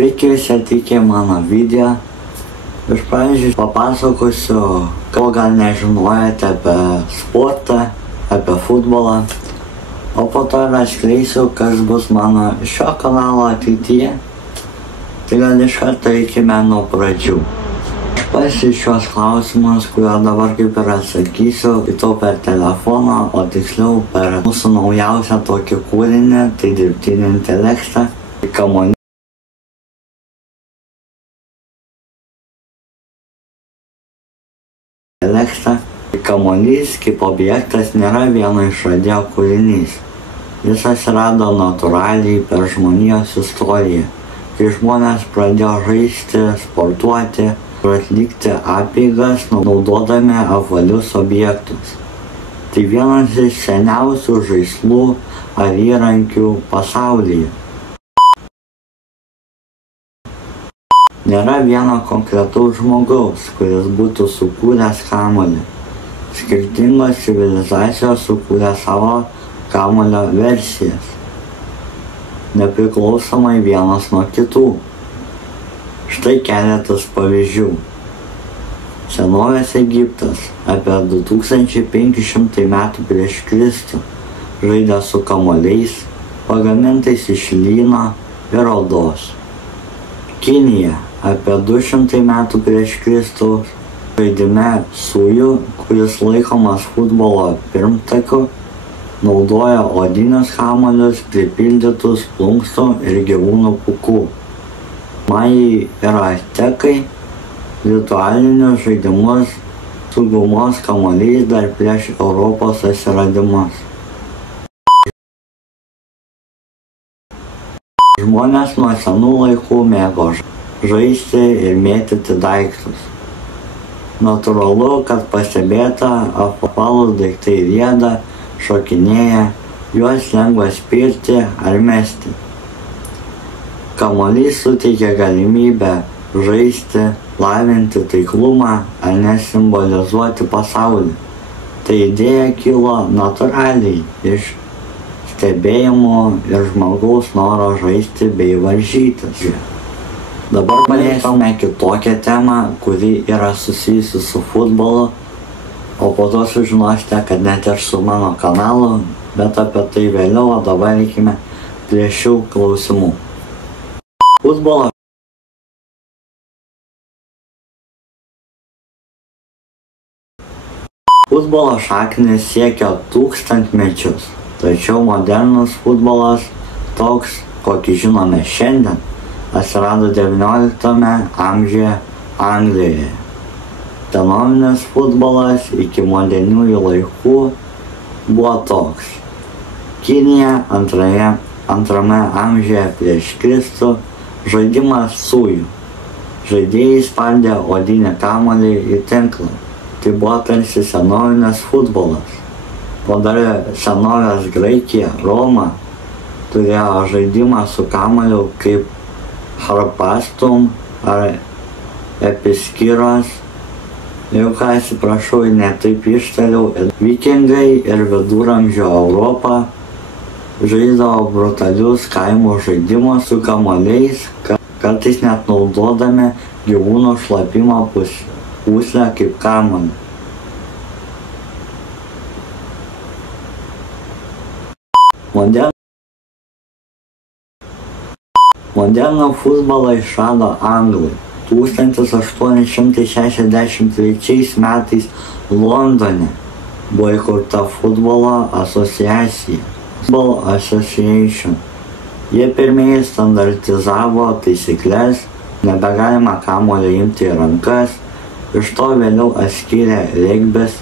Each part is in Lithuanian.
Sveiki, visi atvykę į mano video. Iš pradžių papasakosiu, ko gal nežinojate apie sportą, apie futbolą. O po to atskleisiu, kas bus mano šio kanalo ateityje. Tai gal iš karto eikime nuo pradžių. Pas į šios klausimus, kurio dabar kaip ir atsakysiu, kitau per telefoną, o tiksliau per mūsų naujausią tokį kūrinį, tai dirbtinį intelektą, kamuolį. Kamuolys kaip objektas nėra vieno išradėjo kūrinys. Jis atsirado natūraliai per žmonijos istoriją, kai žmonės pradėjo žaisti, sportuoti ir atlikti apeigas naudodami apvalius objektus. Tai vienas iš seniausių žaislų ar įrankių pasaulyje. Nėra vieno konkretaus žmogaus, kuris būtų sukūręs kamuolį. Skirtingos civilizacijos sukūrė savo kamuolio versijas, nepriklausomai vienos nuo kitų. Štai keletas pavyzdžių. Senovės Egiptas apie 2500 metų prieš Kristų žaidė su kamuoliais, pagamintais iš lyno ir odos. Kinija apie 200 metų prieš Kristaus žaidime sujų, kuris laikomas futbolo pirmtaku, naudoja odinius kamuolius pripildytus plunksnų ir gyvūnų pūkų. Majai ir aztekai ritualinius žaidimus su gumos kamuoliais dar prieš Europos atsiradimus. Žmonės nuo senų laikų mėgo žaisti ir mėtyti daiktus. Natūralu, kad pastebėta, apvalūs daiktai rieda, šokinėja, juos lengva spirti ar mesti. Kamuolys suteikia galimybę žaisti, lavinti taiklumą ar nesimbolizuoti pasaulį. Tai idėja kilo natūraliai iš stebėjimo ir žmogaus noro žaisti bei varžytis. Dabar paliesime kitokią temą, kuri yra susijusi su futbolu, o po to sužinosite, kad net ir su mano kanalu, bet apie tai vėliau, o dabar reikime prie šių klausimų. Futbolo šaknis siekia tūkstantmečius, tačiau modernus futbolas, toks, kokį žinome šiandien, atsirado XIX amžiuje Anglijoje. Senovinis futbolas iki moderniųjų laikų buvo toks. Kinija antrame amžiuje prieš Kristų žaidimas sujų. Žaidėjai spardė odinį kamuolį į tinklą. Tai buvo tarsi senovinis futbolas. O dar senovės Graikija, Roma turėjo žaidimą su kamuoliu kaip harpastum ar episkiros. Jau ką atsiprašau, netaip ištariau. Vikingai ir viduramžio Europą žaisdavo brutalius kaimo žaidimus su kamuoliais, kartais net naudodami gyvūnų šlapimo pūslę kaip kamuolį. Modernų futbolą išrado anglai 1863 metais Londone buvo įkurta futbolo asociacija Football Association. Jie pirmieji standartizavo taisyklės, nebegalima kamuolio imti į rankas, iš to vėliau atskyrė regbis,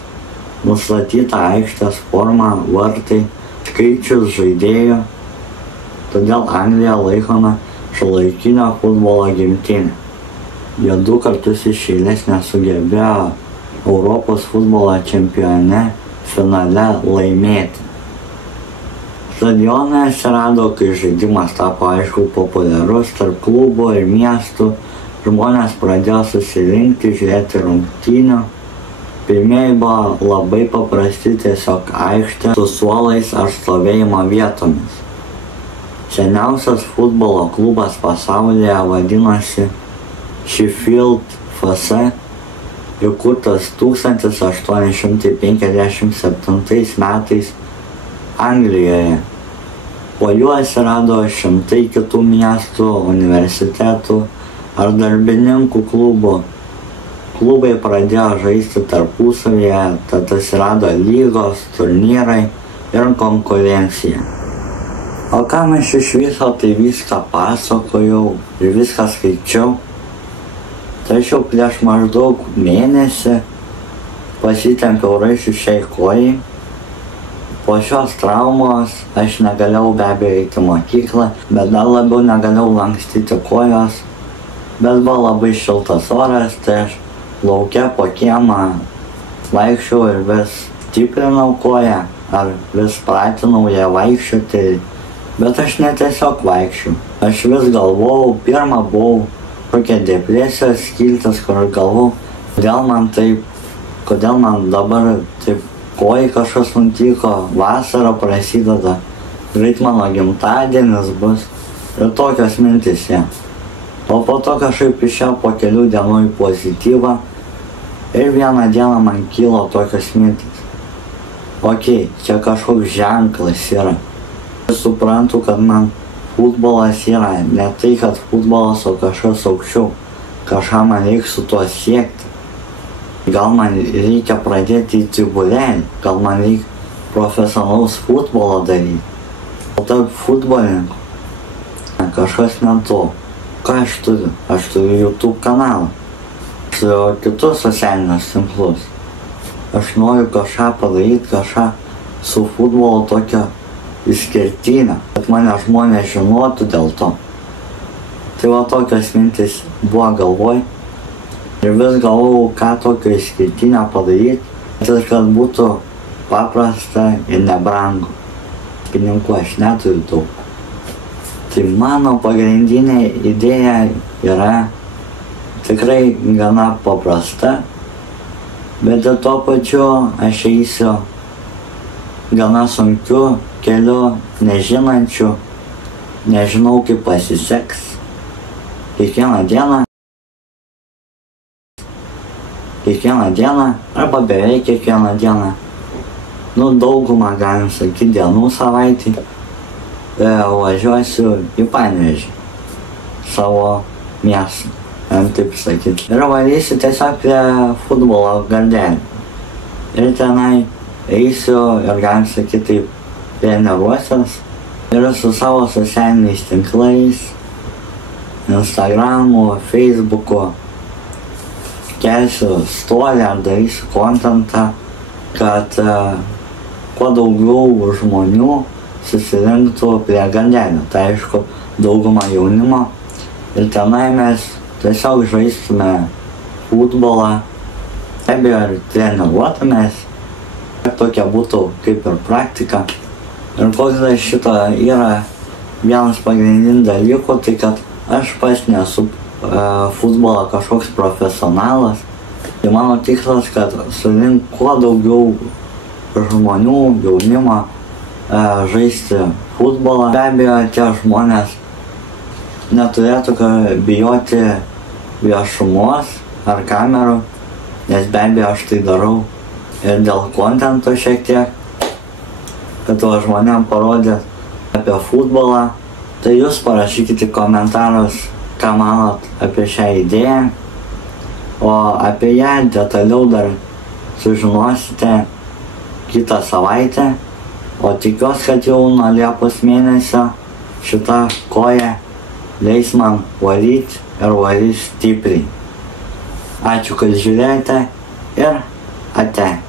nustatyta aikštės forma, vartai, skaičius žaidėjų, todėl Anglija laikoma šiuolaikinio futbolo gimtinė. Jie 2 kartus iš eilės nesugebėjo Europos futbolo čempione finale laimėti. Stadionai atsirado, kai žaidimas tapo aišku populiarus tarp klubų ir miestų, žmonės pradėjo susirinkti žiūrėti rungtynių. Pirmieji buvo labai paprasti, tiesiog aikštė su suolais ar stovėjimo vietomis. Seniausias futbolo klubas pasaulyje vadinosi Sheffield FC, įkurtas 1857 metais Anglijoje. Po juo atsirado šimtai kitų miestų, universitetų ar darbininkų klubų. Klubai pradėjo žaisti tarpusavyje, tad atsirado lygos, turnyrai ir konkurencija. O kam aš iš viso tai viską pasakojau ir viską skaičiau? Tačiau prieš maždaug mėnesį pasitempiau raiščių šiai kojai. Po šios traumos aš negalėjau be abejo eiti į mokyklą, bet dar labiau negalėjau lankstyti kojos. Bet buvo labai šiltas oras, tai aš lauke po kiemą vaikščiau ir vis stiprinau koją, ar vis pratinau ją vaikščioti. Bet aš ne tiesiog vaikščiau. Aš vis galvojau, pirmą buvau tokia depresijos skiltis, kur galvojau, kodėl man dabar taip kojai kažkas nutiko, vasara prasideda, greit mano gimtadienis bus ir tokios mintys jie. O po to kažkaip išėjau po kelių dienų į pozityvą ir vieną dieną man kilo tokios mintis. Okei, čia kažkoks ženklas yra. Suprantu, kad man futbolas yra ne tai, kad futbolas, o kažkas aukščiau. Kažką man reikia su tuo siekti. Gal man reikia pradėti į tibulelį, gal man reikia profesionalaus futbolo daryti. O tarp futbolininkų kažkas ne to. Ką aš turiu? Aš turiu YouTube kanalą. Aš turiu kitus socialinius tinklus. Aš noriu kažką padaryti, kažką su futbolo tokio išskirtinio, kad mane žmonės žinotų dėl to. Tai va tokios mintis buvo galvoj. Ir vis galvojau, ką tokio išskirtinio padaryti, ir kad būtų paprasta ir nebrangu. Pinigų aš neturiu daug. Tai mano pagrindinė idėja yra tikrai gana paprasta, bet ir tuo pačiu aš eisiu gana sunkiu keliu, nežinančiu, nežinau kaip pasiseks. Kiekvieną dieną, arba beveik kiekvieną dieną, daugumą galim sakyti dienų savaitį, važiuosiu į Panevėžį, savo miestą, taip sakyti. Ir varysiu tiesiog prie futbolo gardelio. Ir tenai eisiu ir galim sakyti taip, treniruosiuos ir su savo socialiniais tinklais, Instagramu, Facebooku, kelsiu storį ar darysiu kontentą, kad kuo daugiau žmonių susirinktų prie gardelio. Tai aišku, dauguma jaunimo. Ir tenai mes tiesiog žaistume futbolą, be abejo ir treniruotumės. Tokia būtų kaip ir praktika. Ir koks šito yra vienas pagrindinių dalykų, tai kad aš pats nesu futbolo kažkoks profesionalas. Tai mano tikslas, kad surink kuo daugiau žmonių, jaunimo žaisti futbolą. Be abejo, tie žmonės neturėtų bijoti viešumos ar kamerų, nes be abejo aš tai darau ir dėl kontento šiek tiek, kad žmonėm parodėt apie futbolą. Tai jūs parašykite komentarus, ką manot apie šią idėją, o apie ją detaliau dar sužinosite kitą savaitę, o tikiuosi, kad jau nuo Liepos mėnesio šita koja leis man varyti ir varyti stipriai. Ačiū, kad žiūrėjote ir ate.